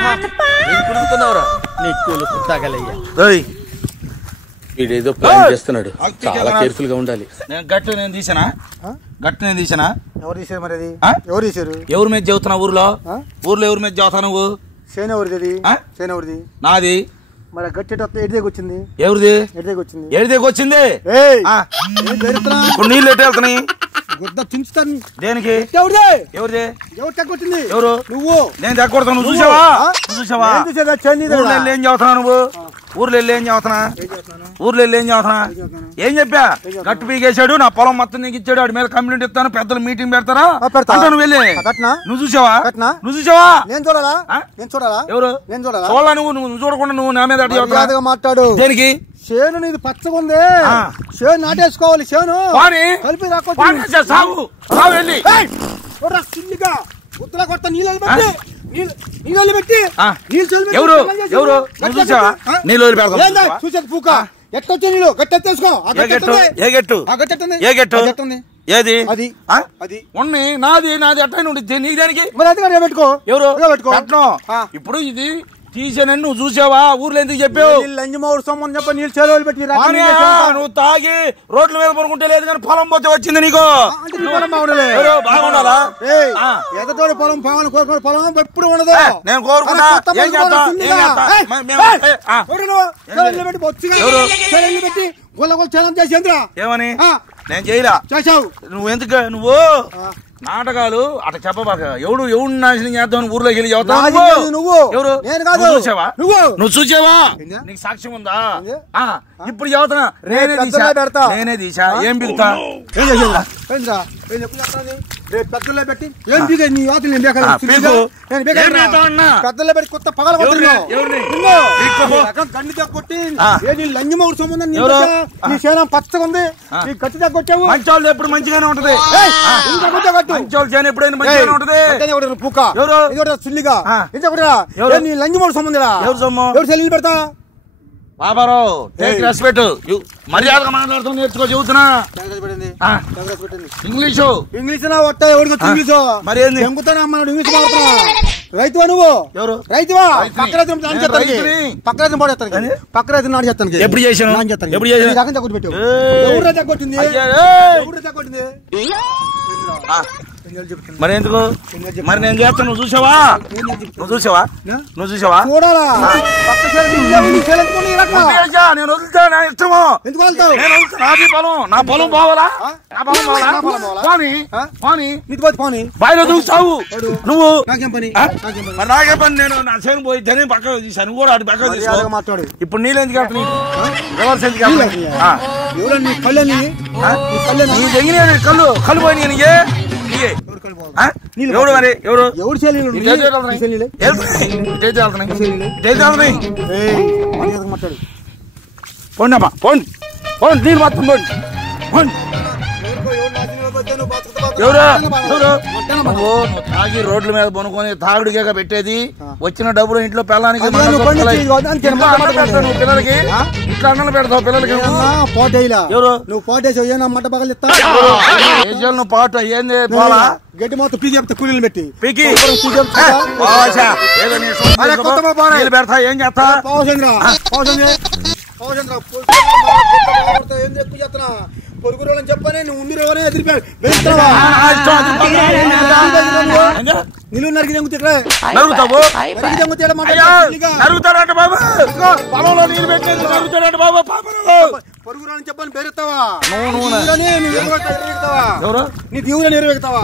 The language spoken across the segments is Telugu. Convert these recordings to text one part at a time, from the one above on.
కుడుకుతున్నావురా నీ కూలు కుట్టాగలయ్యా వీడేదో ప్లాన్ చేస్తున్నాడు చాలా కేర్ఫుల్ గా ఉండాలి నేను తీసానా ఎవరు తీసారు మరి అది ఎవరు తీసారు ఎవరి మీద చదువుతున్నా ఊర్లో ఎవరి మీద చదువుతా నువ్వు సేన ఎవరిది సేన ఎవరిది నాది మరి గట్టి ఎడిదేకి వచ్చింది ఎవరిది ఎడిదేకి వచ్చింది ఇప్పుడు నీళ్ళు ఎట్టు వెళ్తున్నాయి గుద్ద చించుతాను దేనికి ఎవరిది ఎవరు నువ్వు నేను తగ్గొడతాను నువ్వు చూసావా ఊర్లో ఏం చదువుతున్నా నువ్వు ఊర్లో ఏం చదువుతున్నా ఏం చెప్పా గట్టు పీకేశాడు నా పొలం మొత్తం నీకు ఇచ్చాడు వాడి మీద కంప్లైంట్ ఇస్తాను పెద్దలు మీటింగ్ పెడతారా నువ్వు వెళ్ళి నువ్వు చూసావా నేను చూడాలా ఎవరు చూడాలా నువ్వు చూడకుండా నువ్వు నా మీద మాట్లాడు దేనికి చేను నీది పచ్చగా ఉంది చేను నాటేసుకోవాలి చేను కలిపి చిల్లిగా ఉత్తరా కొత్త నీళ్ళు పెట్టి చూసేది పూక ఎట్టొచ్చే నీళ్ళు గట్టెత్తేసుకో ఏది అది ఉన్నాయి నాది అట్ట నీకు దానికి పెట్టుకో ఎవరు ఇప్పుడు ఇది తీసానని నువ్వు చూసావా ఊర్లో ఎందుకు చెప్పావు లంజమౌడు సొమ్మని చెప్ప నీళ్ళు చేలు పెట్టి నువ్వు తాగి రోడ్ల మీద పడుకుంటే లేదు కానీ పొలం పోతే వచ్చింది నీకు బాగుండాలా ఎదటోడు పొలం పొలం ఎప్పుడు ఉండదు నేను కోరుకున్నా పెట్టి గొల్ల చేలం చేసేంద్రా ఏమని నేను చేయలా చేసావు నువ్వు ఎందుకు నువ్వు నాటకాలు అట్లా చెప్పబాక ఎవడు నాశనం చేద్దాం ఊర్లోకి వెళ్ళి చదువుతావు నువ్వు నువ్వు చూసావా నీకు సాక్ష్యం ఉందా ఇప్పుడు చదువుతున్నా నేనే తీసా ఏం పిలుతా పెద్దలో పెట్టి పెద్దలో పెట్టి కొత్త పగల గండి కొట్టి లంజమౌడు సంబంధం నీ శేనం పచ్చగా ఉంది నీ గట్టి తగ్గొచ్చావు మంచోళ్ళు ఎప్పుడు మంచిగానే ఉంటది మంచోళ్ళు చేయని ఎప్పుడైనా మంచిగానే ఉంటది పూక చిల్లిగా నీ లంజమౌడు సంబంధం ఎవరు చెల్లి పెడతా బాబారావు టేక్ రెస్పెక్ట్ మర్యాదగా మాట్లాడుతూ నేర్చుకో చెబుతున్నా ఇంగ్లీషు ఇంగ్లీషు మరి ఎంగుతానా ఇంగ్లీష్ మాట్లాడుతున్నా రైతువా నువ్వు ఎవరు రైతువా పక్క రైతు నాడు చేస్తాను ఎప్పుడు చేసాను పెట్టు ఎవరు తగ్గొచ్చింది మరి ఎందుకు మరి నేను చేస్తాను నువ్వు చూసావా చూడాలా నేను వదులుతా నా ఇష్టము నా పొలం పోవాలా బాయిలో దూకుతావు నువ్వు నాకేం పని నేను నా చేను పోయి జనం పక్క తీసాను కూడా అటు పక్క మాట్లాడు ఇప్పుడు నీళ్ళు ఎందుకు వెళ్తాయి రివర్స్ ఎందుకు కళ్ళు పోయినాయి ఎవడు మరి ఎవరు పోండి అమ్మా పోండి నీళ్ళు మొత్తం పోండి ఎవరు నువ్వు తాగి రోడ్ల మీద కొనుక్కొని తాగుడిగా పెట్టేది వచ్చిన డబ్బులు ఇంట్లో పిల్లలకి పిల్లలకి ఇట్లా అన్నలు పెడతావు పిల్లలకి ఎవరు నువ్వు పాటేసావు మట్ట పగలు నువ్వు పాట ఏంది పోలా గడ్డి మొత్తం పీకి చెప్తా కూలీలు పెట్టి పీకి పెడతా ఏం చేస్తా పొరుగు రోజులని చెప్పని నువ్వు ఉండి ఎవరైనా ఎదిరిపోయాడు నిలువు నరికి నరుగుతాడంట బాబు పొలంలో నీళ్ళు పెట్టేది నరుగుతాడంట బాబు పొరుగు రోజులని చెప్పని బెరుతావా నీ దేవుని ఎరువెగుతావా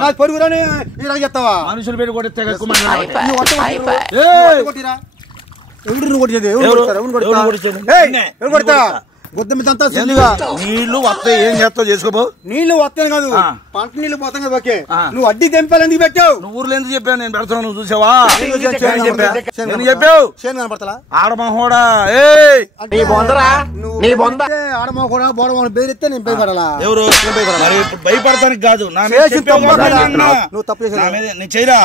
నాకు పొరుగు రాని చెప్తావా మనుషులు పెట్టి కొట్టితే కొట్టిరా ఎవరు కొట్టేది ఎవరు కొడతా గుద్ద మీద అంతా నీళ్లు వస్తాయి ఏం చేస్తావు చేసుకోబో నీళ్లు వస్తాయి కాదు పంట నీళ్లు పోతాం కదా ఓకే నువ్వు అడ్డీ తెంపాలి ఎందుకు పెట్టావు నువ్వు ఊర్లో ఎందుకు చెప్పావు నేను పెడతావు నువ్వు చూసావా చెప్పావు కనపడతా ఆడమహోడా ఆడమహోడా బోడ బెదిరిస్తే నేను భయపడాలా ఎవరు భయపడతానికి కాదు నువ్వు తప్పు చేసావు చేయలా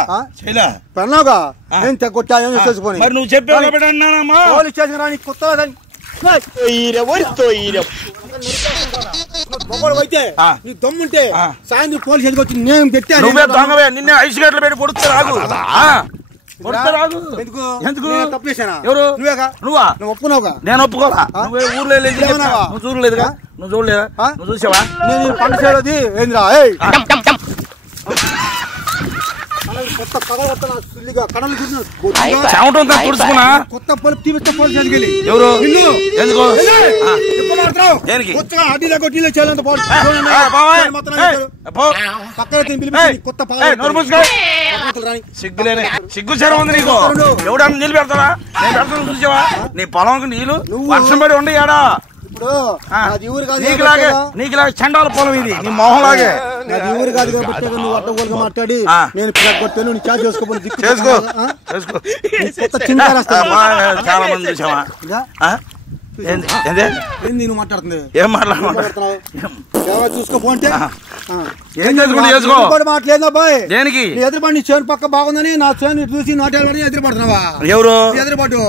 పెన్నావుగా నేను తెగొట్టా చేసుకొని మరి నువ్వు చెప్పావు పోలీస్ స్టేషన్ రాని కొత్తగా నీ దమ్ముంటే సాయంత్రం పోలీసు వచ్చి నేను పెట్టాను నిన్నే ఐసు గంటలు పెట్టి పొడుస్తా రాదు కొడతారాదు ఎందుకు తప్పు చేశానా ఎవరు నువ్వా నువ్వు ఒప్పుకున్నావుగా నేను ఒప్పుకోరా ఊర్లో నువ్వు చూడలేదుగా నువ్వు చూడలేదా నువ్వు చూసావా నేను పంట చేయలేదు ఏంద్రా కొత్త చెమటంతా పుడుచుకున్నా కొత్త పలుపు తీపిస్తే పోలీసు ఎదిగి ఎవరు ఎందుకు దేనికి చేయాలంటే సిగ్గు చెర ఉంది నీకు ఎవడన్నా నీళ్ళు పెడతారా నేను పెడతాను చూసావా నీ పొలంకి నీళ్ళు వర్షం పడి ఉండి ఏడా నీకులాగే చండాల పొలం ఇది నీ మొహంలాగే ఊరు కాదు కాబట్టి నువ్వు అడ్డగోలుగా మాట్లాడి నేను కొట్టాను చేసుకో చాలా మంది చూసావా నువ్వు మాట్లాడుతుంది ఏం మాట్లాడుతున్నావు చూసుకోపోంటే ఏం చేసుకో మాట్లాడలేదు అబ్బాయి దేనికి ఎదురుపడి నీ చేను పక్క బాగుందని నా చేను చూసి నోటేళ్ళని ఎదురుపడుతున్నావా ఎవరు ఎదురుపడు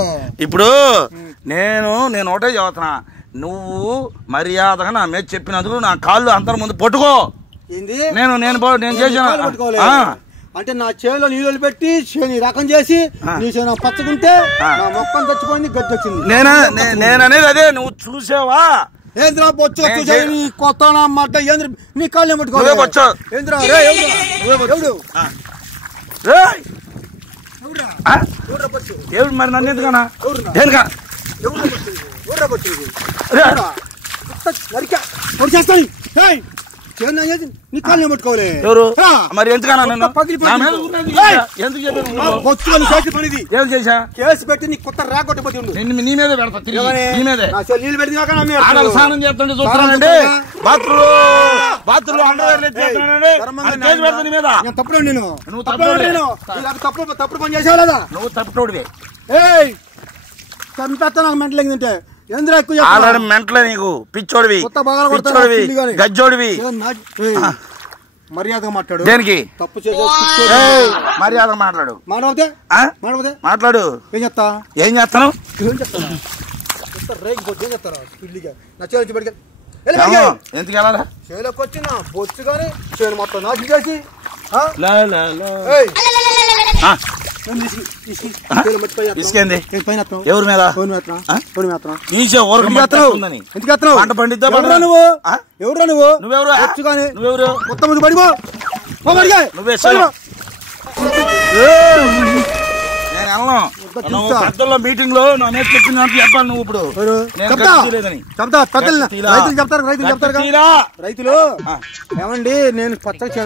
ఇప్పుడు నేను ఒకటే చదువుతున్నా నువ్వు మర్యాదగా నా మీద చెప్పినందుకు నా కాళ్ళు అందరి ముందు పట్టుకో నేను చేసాను అంటే నా చేలో నీళ్ళు పెట్టి చేని రకం చేసి నీ చేను పచ్చకుంటే నా మొక్కం చచ్చిపోయింది గడ్డి వచ్చింది నేననేది అదే నువ్వు చూసావా ఏంద్రా బొచ్చు నీ కొత్త మాట ఏంద్ర నీ కాళ్ళు పట్టుకోవాలి ఏంద్రా ఎవడు మరి నన్ను ఎందుకన్నా దేనికా నీ కాళ్ళు పట్టుకోవాలి ఎవరు మరి ఎందుకన్నా ఏం చేసా కేసు పెట్టి నీ కొత్త రాకొట్టబోతి నీ మీద పెడతా నీ మీదే ఆడలు స్నానం చేస్తుంటే చూస్తానండి బాత్రూమ్ అండర్వేర్ నీ మీద తప్పుడు నేను తప్పుడు పని చేసావు లేదా నువ్వు తప్పుడోడివే చంపేస్తా నాకు మెంటలు తింటే ఆల్రెడీ మెంటలే నీకు పిచ్చోడివి గజ్జోడివి మర్యాదగా మాట్లాడు దేనికి తప్పు చేసే మర్యాదగా మాట్లాడు మాట్లాడు ఏం చేస్తాను ఎందుకు వెళ్ళాలా చేలోకి వచ్చిన బొచ్చు కానీ చేను మొత్తం నాశనం చేసి తీసుకెంది ఎవరి మీద పంట పండిద్దా ఎవరు నువ్వెవరు మొత్తం ముందు పడిపో నువ్వే నేను వెళ్ళను పెద్దల్లో మీటింగ్ లో నా మీద చెప్పినట్టు చెప్పాలి నువ్వు ఇప్పుడు రైతులు ఏమండి నేను పచ్చగా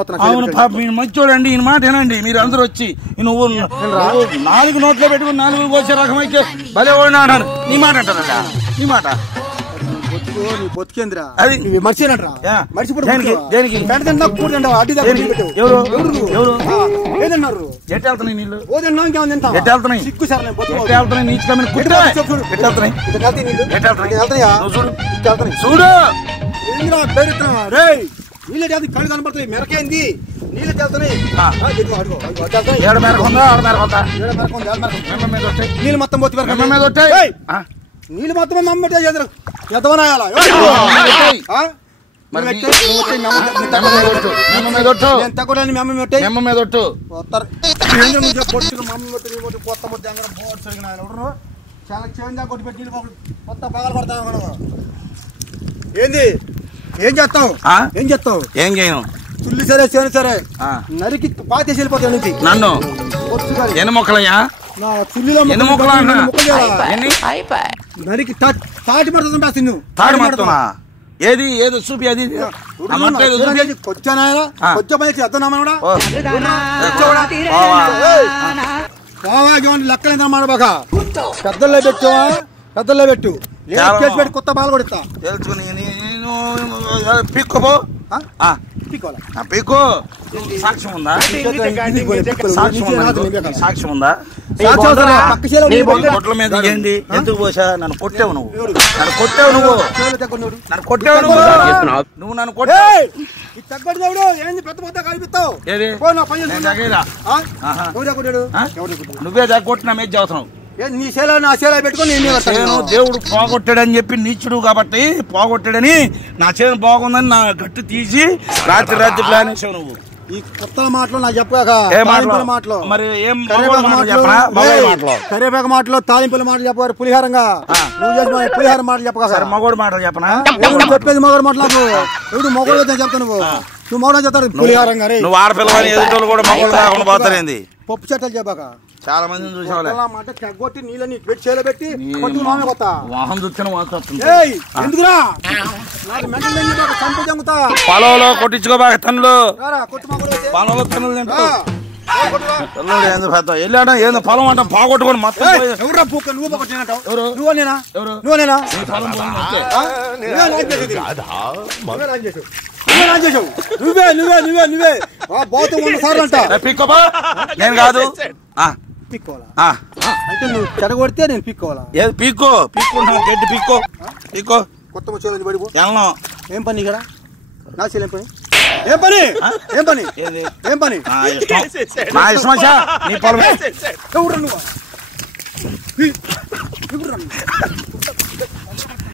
మొత్తం అవును పాప మీరు మంచోడండి ఈ మాట ఏనండి మీరు అందరూ వచ్చి నువ్వు 4 నోట్లో పెట్టుకుని 4 కోసే రకం అయితే భలే ఓడినా అన్నాను నీ మాట అంటారా నీ మాట బతికేంద్రా అది మర్చిపోయినట్రా ఏదన్నారు ఎట్ వెళ్తున్నాయి నీళ్ళు వెళ్తున్నాయి సిక్కు సార్ చూడు రే నీళ్ళు కళ్ళు కనపడుతుంది మెరకైంది నీళ్ళు వెళ్తున్నాయి నీళ్ళు మొత్తం నీళ్ళు మొత్తం మమ్మీ ఎదవనాయాలా ఏంది ఏం చేస్తావు ఏం చేయను చుల్లి సరే చేను సరే నరికి పాతేసి వెళ్ళిపోతావు నుంచి నన్ను ఎన్ని మొక్కలయ్యా ఎన్ని మొక్కలు నరికి తాటి పడుతుంది బా తిన్ను తాటి పడుతున్నా ఏది ఏదో చూపి అది లెక్కలేదా మాడబాక పెద్దల్లో పెట్టావా పెద్దల్లో పెట్టు కేసు పెట్టి కొత్త బాగా కొడతా తెలుసుకుని పిక్కుపో పీకు సాక్ష్యం ఉందా సాక్ష్యం ఉందా కొట్ల మీద ఏంది ఎందుకు పోసా నన్ను కొట్టావు నువ్వు నన్ను నువ్వే కొట్టిన మీద చదువుతున్నావు నీ సేల నా సేల పెట్టుకొని దేవుడు పోగొట్టాడని చెప్పి నీచుడు కాబట్టి పోగొట్టాడని నా చేను బాగుందని నా గట్టు తీసి రాత్రి ప్లాన్ వేసావు నువ్వు ఈ కొత్త మాటలు నాకు చెప్పాక మాటలు మరి ఏం కరివేపాకు మాటలు తాలింపుల మాటలు చెప్పారు పులిహారంగా నువ్వు చేసిన పులిహార మాటలు చెప్పక సరే మగోడు మాటలు చెప్పనా చెప్పేది మగోడు మాటలు ఎవడు మగోడు చెప్తాను నువ్వు మగోడు చెప్తాడు పులిహారంగా నువ్వు ఆడపిల్లవాని ఎదుటోళ్ళు కూడా మగోడు కాకుండా పోతారేంది పప్పు చెట్టలు చెప్పాక చాలా మందిని చూసావులే మాట చెగ్గొట్టి నీళ్ళని పెట్టి చేలో పెట్టి కొత్త వాహనం చూస్తే ఎందుకురా చంప జంగుతా పొలంలో కొట్టించుకోబాక తనులు పొలంలో తనులు వెళ్ళాడా ఏదో పొలం అంట బాగొట్టుకోండి మొత్తం ఎవరా పూక నువ్వు నువ్వేనా నువ్వేనా నువ్వే నువ్వే నువ్వే నువ్వే బాతు 100 సార్లు అంట పిక్కోబా నేను కాదు పిక్కోవాలా అంటే నువ్వు చెడగొడితే నేను పిక్కోవాలా ఏది పీక్కో పీక్కుంటా గడ్డి పీక్కో పీక్కో కొత్త ముచ్చేది పడిపో వెళ్ళను ఏం పని ఇక్కడ నా చెల్లి ఏం పని ఏం పని ఏం పని ఏం పని నా ఇష్టం నీ పొలం ఎవరు నువ్వు